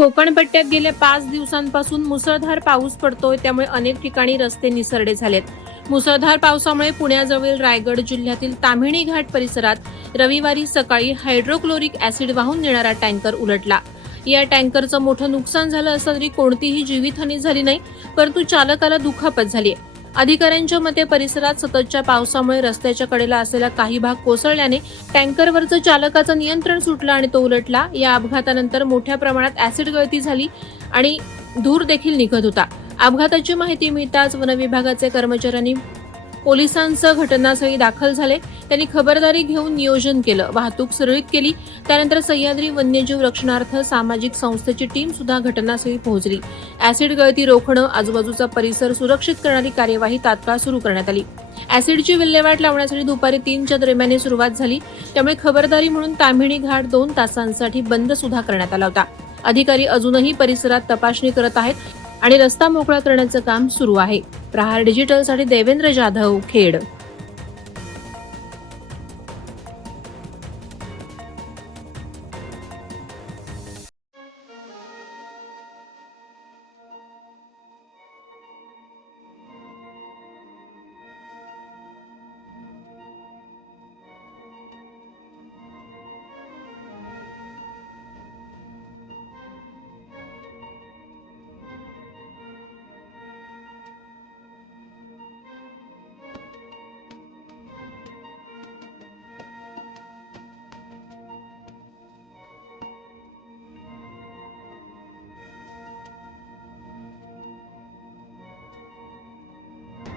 कोकण पट्ट्यात गेल्या 5 दिवसांपासून मुसळधार पाऊस पडतोय, त्यामुळे अनेक ठिकाणी रस्ते निसरडे झालेत. मुसळधार पावसामुळे पुण्याजवळील रायगड जिल्ह्यातील ताम्हिणी घाट परिसरात रविवारी सकाळी हायड्रोक्लोरिक ऍसिड वाहून नेणारा टँकर उलटला. या टँकरचं मोठं नुकसान झालं असलं तरी कोणतीही जीवितहानी झाली नाही, परंतु चालकाला दुखापत झाली. अधिकाऱ्यांच्या मते परिसरात सततच्या पावसामुळे रस्त्याच्या कडेला असलेला काही भाग कोसळल्याने टँकरवरचं चालकाचं नियंत्रण सुटलं आणि तो उलटला. या अपघातानंतर मोठ्या प्रमाणात ऍसिड गळती झाली आणि धूर देखील निघत होता. अपघाताची माहिती मिळताच वनविभागाचे कर्मचाऱ्यांनी पोलिसांसह घटनास्थळी दाखल झाले. त्यांनी खबरदारी घेऊन नियोजन केलं, वाहतूक सुरळीत केली. त्यानंतर सह्याद्री वन्यजीव रक्षणार्थ सामाजिक संस्थेची टीम सुद्धा घटनास्थळी पोहोचली. ऍसिड गळती रोखणं, आजूबाजूचा परिसर सुरक्षित करणारी कार्यवाही तात्काळ सुरू करण्यात आली. ऍसिडची विल्हेवाट लावण्यासाठी दुपारी 3च्या दरम्यान सुरुवात झाली. त्यामुळे खबरदारी म्हणून ताम्हिणी घाट 2 तासांसाठी बंद सुद्धा करण्यात आला होता. अधिकारी अजूनही परिसरात तपासणी करत आहेत आणि रस्ता मोकळा करण्याचं काम सुरू आहे. प्रहार डिजिटलसाठी देवेंद्र जाधव, खेड.